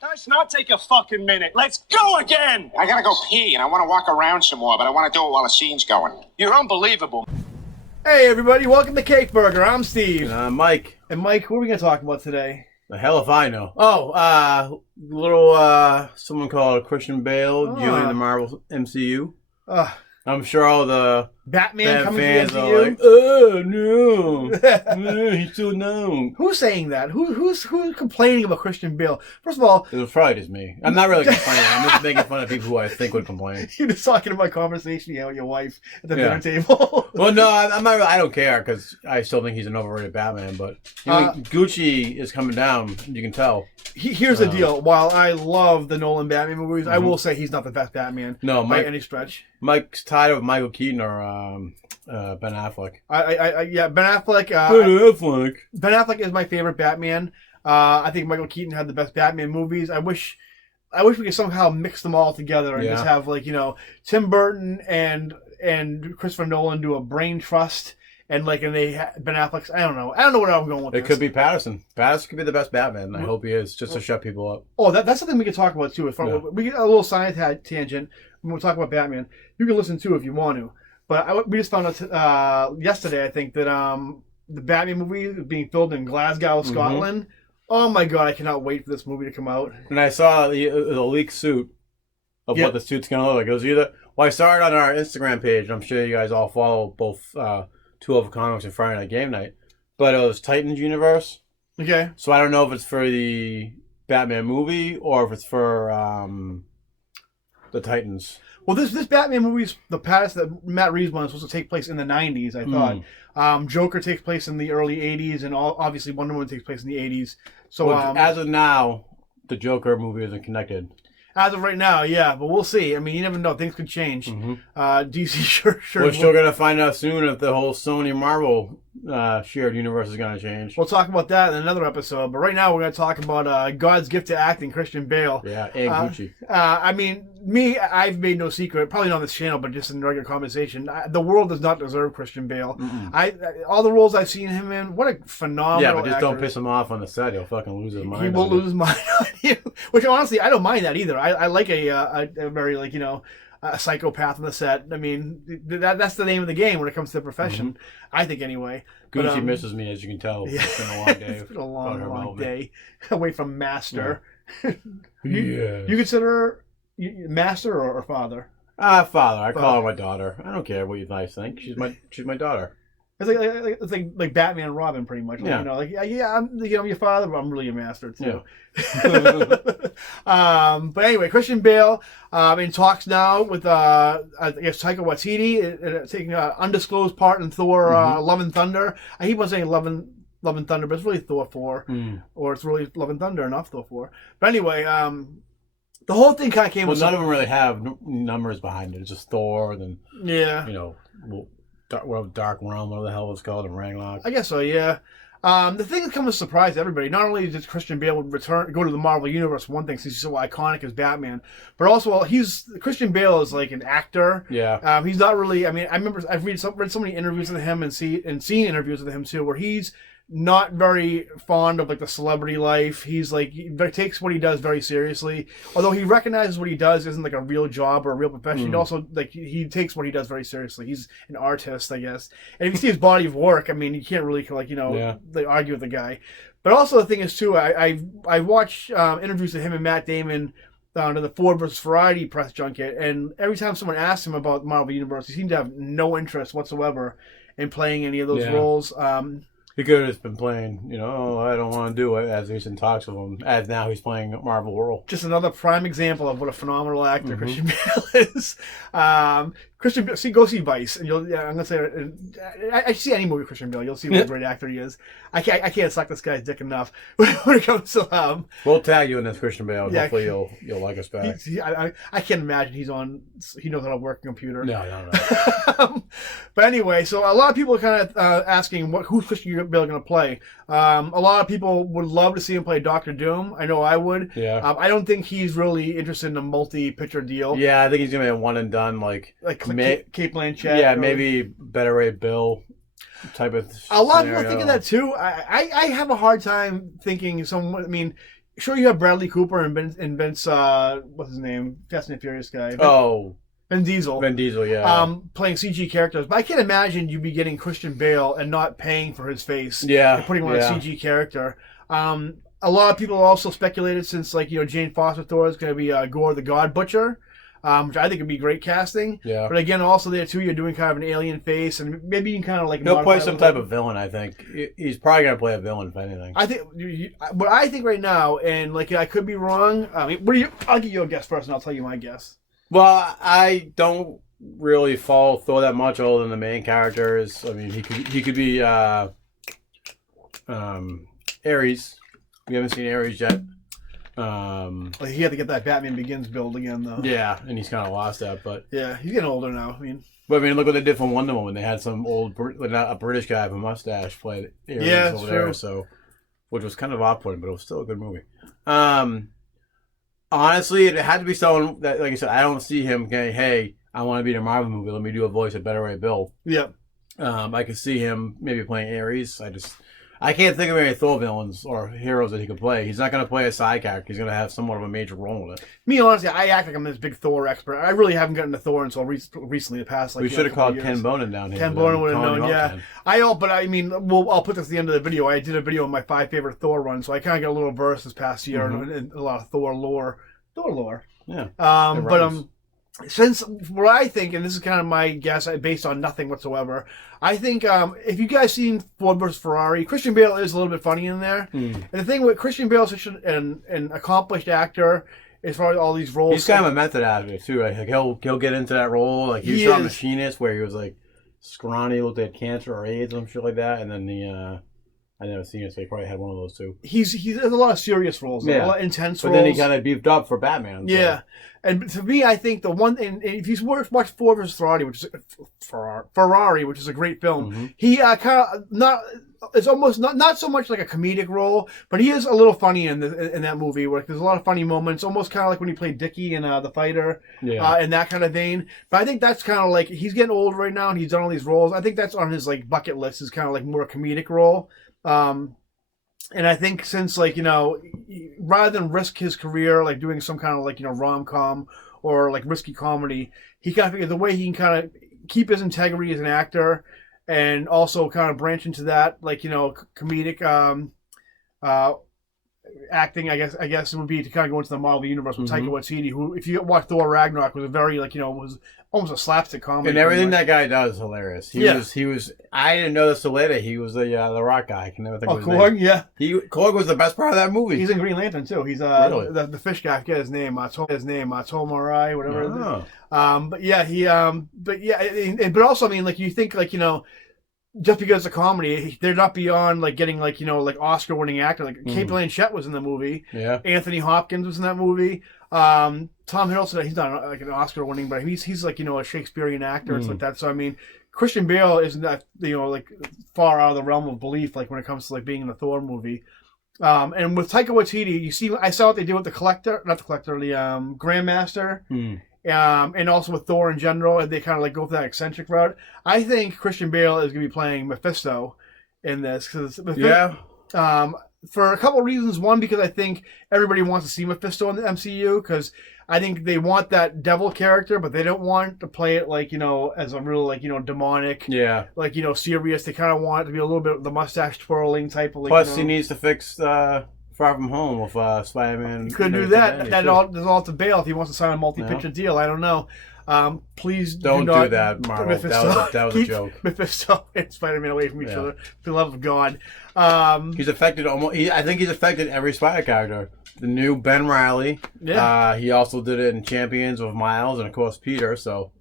Does not take a fucking minute. Let's go again. I gotta go pee, and I want to walk around some more, but I want to do it while the scene's going. You're unbelievable. Hey everybody, welcome to Cake Burger. I'm Steve. And I'm Mike. And Mike, what are we going to talk about today? The hell if I know. Oh, someone called Christian Bale joining the Marvel MCU. I'm sure all the Batman coming fans to the are MCU? like, oh no, he's so known. Who's saying that? Who's complaining about Christian Bale? First of all, It was probably just me. I'm not really complaining. I'm just making fun of people who I think would complain. you're just talking about conversation you had with your wife at the dinner table. Well, no, I'm not. I don't care because I still think he's an overrated Batman. But Gucci is coming down. You can tell. Here's the deal. While I love the Nolan Batman movies, I will say he's not the best Batman by any stretch. Mike's tired of Michael Keaton or Ben Affleck. Ben Affleck. Ben Affleck is my favorite Batman. I think Michael Keaton had the best Batman movies. I wish we could somehow mix them all together and just have Tim Burton and Christopher Nolan do a brain trust and Ben Affleck's. I don't know where I'm going with this. It could be Patterson. Patterson could be the best Batman. I hope he is, just to shut people up. Oh, that's something we could talk about too. We get a little science tangent when we talk about Batman. You can listen to if you want to. But we just found out yesterday, I think, that the Batman movie is being filmed in Glasgow, Scotland. Oh my god, I cannot wait for this movie to come out. And I saw the leaked suit of what the suit's going to look like. It was either... Well, I saw it on our Instagram page. I'm sure you guys all follow both 2 Comics and Friday Night Game Night. But it was Titans Universe. Okay. So I don't know if it's for the Batman movie or if it's for the Titans. Well, this Batman movie's the past that Matt Reeves one is supposed to take place in the 90s, I thought. Joker takes place in the early 80s, and obviously Wonder Woman takes place in the 80s. So as of now, the Joker movie isn't connected. As of right now, yeah, but we'll see. I mean, you never know. Things could change. DC sure. We're still going to find out soon if the whole Sony Marvel shared universe is going to change. We'll talk about that in another episode. But right now, we're going to talk about God's gift to acting, Christian Bale. Yeah, and Gucci. I mean, I've made no secret, probably not on this channel, but just in regular conversation, the world does not deserve Christian Bale. All the roles I've seen him in, what a phenomenal but just actor. don't piss him off on the set. He'll fucking lose his mind. He will lose his mind on you. Which, honestly, I don't mind that either. I like a very, a psychopath on the set. I mean, that's the name of the game when it comes to the profession. I think, anyway. Gucci misses me, as you can tell. Yeah. It's been a long day. It's been a long day away from Master. Yeah. You consider Master or father? Father. I call her my daughter. I don't care what you guys think. She's my daughter. It's like Batman and Robin, pretty much. I'm your father, but I'm really your master too. Yeah. But anyway, Christian Bale in talks now with I guess Taika Waititi taking an undisclosed part in Thor: Love and Thunder. I keep on saying Love and Thunder, but it's really Thor 4, or it's really Love and Thunder, not Thor 4. But anyway, the whole thing kind of came. Well, none of them really have numbers behind it. It's just Thor, then Dark Realm, whatever the hell it's called, and Ragnarok. I guess so, yeah. The thing that comes as a surprise to everybody, not only does Christian Bale go to the Marvel Universe, one thing, since he's so iconic as Batman, but also Christian Bale is like an actor. Yeah. He's not really, I mean, I remember I've read so many interviews with him and seen interviews with him too, where he's not very fond of the celebrity life. He's he takes what he does very seriously. Although he recognizes what he does isn't a real job or a real profession. He also he takes what he does very seriously. He's an artist, I guess. And if you see his body of work, I mean, you can't really argue with the guy. But also the thing is too, I watched interviews of him and Matt Damon in the Ford versus Variety press junket, and every time someone asked him about Marvel Universe, he seemed to have no interest whatsoever in playing any of those roles. He could have just been playing, I don't want to do it, as he's in talks with him, as now he's playing Marvel World. Just another prime example of what a phenomenal actor Christian Bale is. Go see Vice, and I'm gonna say, I see any movie with Christian Bale, you'll see what a great actor he is. I can't suck this guy's dick enough when it comes to We'll tag you in this Christian Bale. Yeah, hopefully you'll like us back. I can't imagine he knows how to work a computer. No. But anyway, so a lot of people are kind of asking who's Christian Bale going to play. A lot of people would love to see him play Doctor Doom. I know I would. Yeah. I don't think he's really interested in a multi-picture deal. Yeah, I think he's going to be a one and done, Cate Blanchett. Yeah, maybe Better Ray Bill. type of A lot of people scenario. are thinking that too. I have a hard time thinking someone. I mean, sure you have Bradley Cooper and Vince what's his name? Fast and Furious guy. Vin Diesel. Vin Diesel, yeah. Playing CG characters, but I can't imagine you be getting Christian Bale and not paying for his face. Yeah, and putting him on a CG character. A lot of people also speculated since Jane Foster Thor is going to be Gore the God Butcher. Which I think would be great casting. Yeah. But again, also there too, you're doing kind of an alien face, and maybe you can kind of like. He'll play some type of villain. I think he's probably gonna play a villain if anything. I think, but I think right now, and I could be wrong. I mean, I'll give you a guess first, and I'll tell you my guess. Well, I don't really follow Thor that much, other than the main characters. I mean, he could be Ares. We haven't seen Ares yet. He had to get that Batman Begins build again, though. Yeah, and he's kind of lost that, but yeah, he's getting older now. But look what they did from Wonder Woman. They had some old, not a British guy with a mustache play Ares over there, so which was kind of off-putting, but it was still a good movie. Honestly, it had to be someone that, like I said, I don't see him going, "Hey, I want to be in a Marvel movie. Let me do a voice of Better Ray Bill." Yep. I could see him maybe playing Ares. I can't think of any Thor villains or heroes that he could play. He's not going to play a side character. He's going to have somewhat of a major role in it. Me, honestly, I act like I'm this big Thor expert. I really haven't gotten to Thor until recently, the past we should have called Ken Bonin down here. Ken Bonin would have known, yeah. I'll put this at the end of the video. I did a video on my 5 favorite Thor runs, so I kind of got a little verse this past year and a lot of Thor lore. Yeah. Since what I think, and this is kind of my guess based on nothing whatsoever, I think if you guys seen Ford versus Ferrari, Christian Bale is a little bit funny in there. And the thing with Christian Bale is such an accomplished actor as far as all these roles. He's kind of a method actor too. Like he'll get into that role. Like he was on Machinist, where he was like scrawny, looked at cancer or AIDS and shit like that, and then I never seen it, so he probably had one of those too. He has a lot of serious roles, a lot of intense roles. But then he kind of beefed up for Batman. So. Yeah, and to me, I think the one, and if you watch Ford vs Ferrari, which is a great film, he kind of it's almost not so much like a comedic role, but he is a little funny in that movie. Where there's a lot of funny moments, almost kind of like when he played Dickie in The Fighter, in that kind of vein. But I think that's kind of like he's getting old right now, and he's done all these roles. I think that's on his bucket list is kind of like more a comedic role. And I think since rather than risk his career doing some kind of rom-com or risky comedy, he kind of figured the way he can kind of keep his integrity as an actor and also kind of branch into that comedic acting, I guess it would be to kind of go into the Marvel universe with Taika Waititi, who, if you watch Thor Ragnarok, was a very was almost a slapstick comedy. And everything that guy does is hilarious. He was. I didn't know this till later. He was the Rock guy. I can never think of his Korg, name. yeah. Korg was the best part of that movie. He's in Green Lantern too. He's really? the fish guy. I forget his name. Tom Morai, whatever. Oh. But also, you think just because it's a comedy, they're not beyond getting Oscar-winning actor. Kate Blanchett was in the movie. Yeah. Anthony Hopkins was in that movie. Tom Hiddleston, he's not an Oscar-winning, but he's a Shakespearean actor and stuff like that. So Christian Bale isn't that far out of the realm of belief when it comes to being in a Thor movie. And with Taika Waititi, I saw what they did with the Grandmaster. And also with Thor in general, they kind of go for that eccentric route. I think Christian Bale is going to be playing Mephisto in this. For a couple of reasons. One, because I think everybody wants to see Mephisto in the MCU, because I think they want that devil character, but they don't want to play it as a real demonic, serious. They kind of want it to be a little bit of the mustache twirling type of Plus, he needs to fix Far From Home with Spider-Man. You could do that. That's all to Bale if he wants to sign a multi-picture deal. I don't know. Please don't do that, Marvel. That was a joke. Mephisto and Spider-Man away from each other. For the love of God. He's affected I think he's affected every Spider character. The new Ben Reilly. Yeah. He also did it in Champions with Miles and of course Peter. So.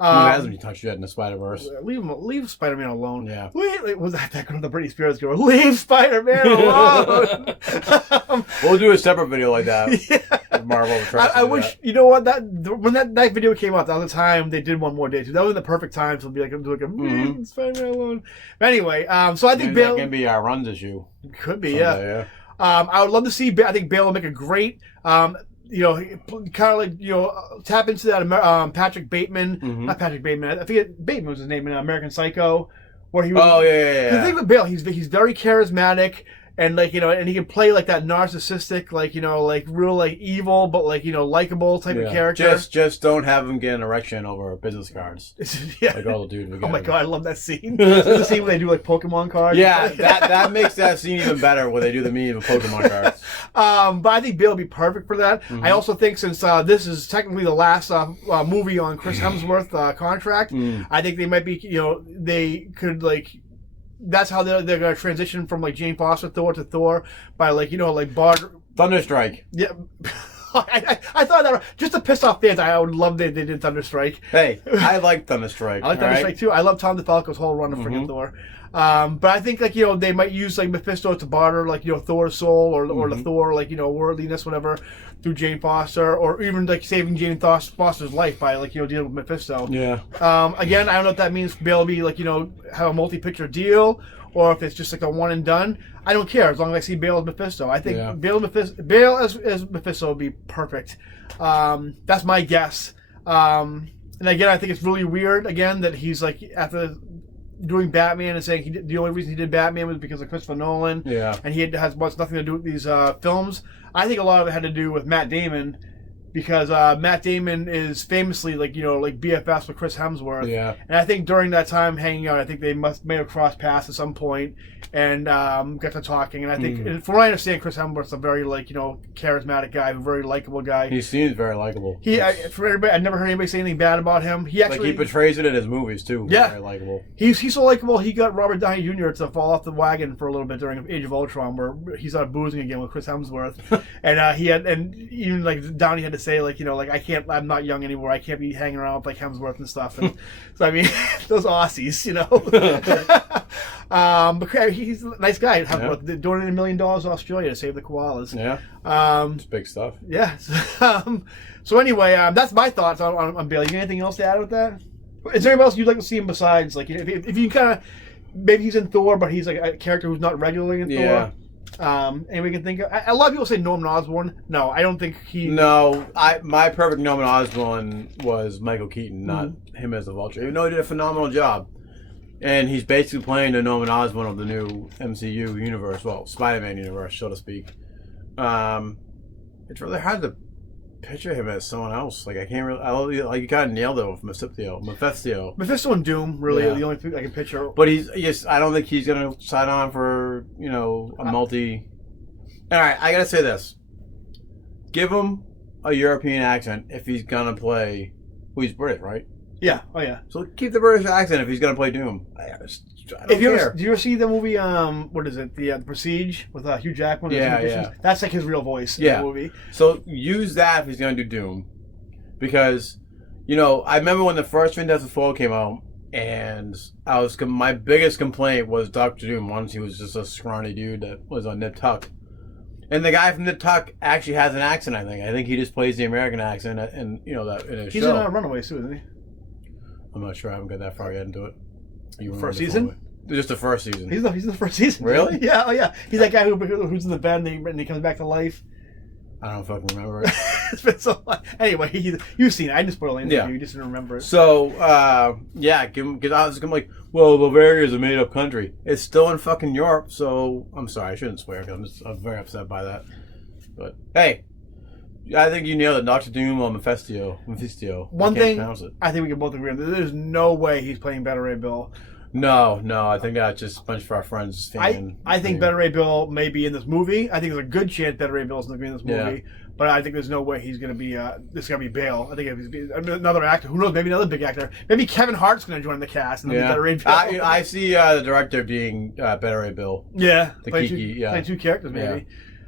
Who hasn't touched yet in the Spider-Verse? Leave Spider-Man alone. Yeah. Was that girl, the Britney Spears girl? Leave Spider-Man alone. We'll do a separate video like that. Yeah. Marvel. I wish, when that video came out, that was the time they did one more day too. That was the perfect time to be leave Spider-Man alone. But anyway, so I think Bale. That can be our runs issue. Could be, someday, yeah. I would love to see, I think Bale will make a great, tap into that Patrick Bateman. Not Patrick Bateman. I forget Bateman was his name in American Psycho, where he was. Oh yeah. The thing with Bale, he's very charismatic. And like, you know, and he can play like that narcissistic, like, you know, like real like evil, but like, you know, likable type of character. Just don't have him get an erection over business cards. Yeah. Like all the dudes. Oh my god, I love that scene. It's the scene where they do like Pokemon cards. Yeah, that makes that scene even better when they do the meme of Pokemon cards. But I think Bale would be perfect for that. Mm-hmm. I also think since this is technically the last movie on Chris Hemsworth contract, I think they might be, you know, they could like. That's how they're going to transition from like Jane Foster Thor to Thor by like, you know, like Thunderstrike. Yeah. I thought that just to piss off fans, I would love they did Thunderstrike. Hey, I like Thunderstrike. I like Thunderstrike too. I love Tom DeFalco's whole run of freaking Thor. But I think like, you know, they might use like Mephisto to barter like, you know, Thor's soul or the Thor like, you know, worldliness, whatever, through Jane Foster, or even like saving Jane Foster's life by like, you know, dealing with Mephisto. Yeah. Again, I don't know if that means Bale will be like, you know, have a multi-picture deal, or if it's just like a one and done. I don't care as long as I see Bale as Mephisto. I think Bale as Mephisto would be perfect. That's my guess. And again, I think it's really weird again that he's like after doing Batman and saying the only reason he did Batman was because of Christopher Nolan. Yeah. And he has much nothing to do with these films. I think a lot of it had to do with Matt Damon, because Matt Damon is famously like, you know, like BFFs with Chris Hemsworth. Yeah. And I think during that time hanging out, I think they may have crossed paths at some point and got to talking. And I think, and from what I understand, Chris Hemsworth's a very like, you know, charismatic guy, a very likable guy. He seems very likable. For everybody, I've never heard anybody say anything bad about him. He actually, like he portrays it in his movies too. Yeah. Very likable. He's so likable. He got Robert Downey Jr. to fall off the wagon for a little bit during Age of Ultron, where he started boozing again with Chris Hemsworth, and even like Downey had to say like, you know, like I'm not young anymore. I can't be hanging around with like Hemsworth and stuff. And so I mean, those Aussies, you know. But he's a nice guy. Donated $1 million to Australia to save the koalas. Yeah. It's big stuff. Yeah. So anyway, that's my thoughts on Bale. You got anything else to add with that? Is there anyone else you'd like to see him besides, like, if you kind of, maybe he's in Thor, but he's like a character who's not regularly in Thor? And we can think of, a lot of people say Norman Osborn. No, I don't think he. No, my perfect Norman Osborn was Michael Keaton, not him as the Vulture. Even though he did a phenomenal job, and he's basically playing the Norman Osborn of the new MCU universe, well, Spider-Man universe, so to speak. It's really hard to picture him as someone else. Like I can't really. Like you kind of nailed it with Mephisto and Doom, really, are the only thing I can picture. But I don't think he's gonna sign on for, you know, a multi. All right, I gotta say this: give him a European accent if he's gonna play. Well, he's British, right? Yeah. Oh yeah. So keep the British accent if he's gonna play Doom. I don't care. Do you ever see the movie? What is it? The Prestige with Hugh Jackman. Yeah. That's like his real voice in the movie. So use that if he's gonna do Doom, because, you know, I remember when the first Fantastic Four came out, and my biggest complaint was Dr. Doom. Once he was just a scrawny dude that was on Nip Tuck, and the guy from Nip Tuck actually has an accent. I think he just plays the American accent, and you know that in his show. He's in Runaways too, isn't he? I'm not sure. I haven't got that far yet into it. First season? Just the first season. He's the first season. Really? Yeah. Oh yeah. He's that guy who's in the bed and he comes back to life. I don't fucking remember it. It's been so long. Anyway, you've seen it. I didn't spoil anything. Yeah. You just didn't remember it. So, because I was like, well, Bavaria is a made-up country. It's still in fucking Europe, so I'm sorry, I shouldn't swear because I'm very upset by that. But hey, I think you nailed it. Dr. Doom or Mephisto. One thing I think we can both agree on: there's no way he's playing Better Ray Bill. No, I think that's just a bunch of our friends. I think Better Ray Bill may be in this movie. I think there's a good chance Better Ray Bill's going to be in this movie, but I think there's no way he's going to be. This is going to be Bale. I think if he's another actor, who knows? Maybe another big actor. Maybe Kevin Hart's going to join the cast and be Better Ray Bill. I see the director being Better Ray Bill. Yeah, play two characters maybe,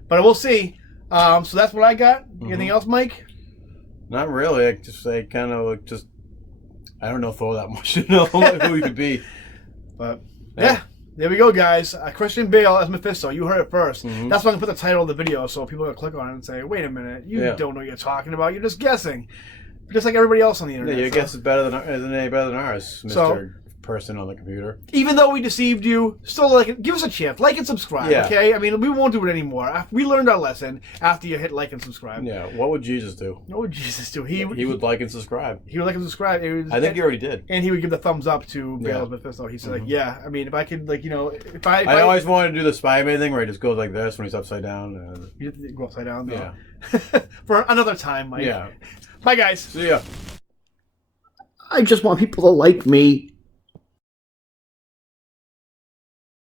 but we'll see. So that's what I got. Anything else, Mike? Not really. I don't know Thor that much to know who he could be. But yeah, there we go, guys. Christian Bale as Mephisto. You heard it first. That's why I'm going to put the title of the video so people are going to click on it and say, wait a minute, you don't know what you're talking about. You're just guessing. Just like everybody else on the internet. Yeah, your guess is better than any better than ours, Mr. person on the computer. Even though we deceived you, still give us a chance. Like and subscribe, Yeah. okay? I mean, we won't do it anymore. We learned our lesson after you hit like and subscribe. Yeah, what would Jesus do? What would Jesus do? He would like and subscribe. He would like and subscribe. I think he already did. And he would give the thumbs up to Bale's Yeah. Mephisto. He said, I mean, if I could, if I always wanted to do the Spider-Man thing where he just goes like this when he's upside down. You go upside down, though. Yeah. For another time, Mike. Yeah. Bye, guys. See ya. I just want people to like me.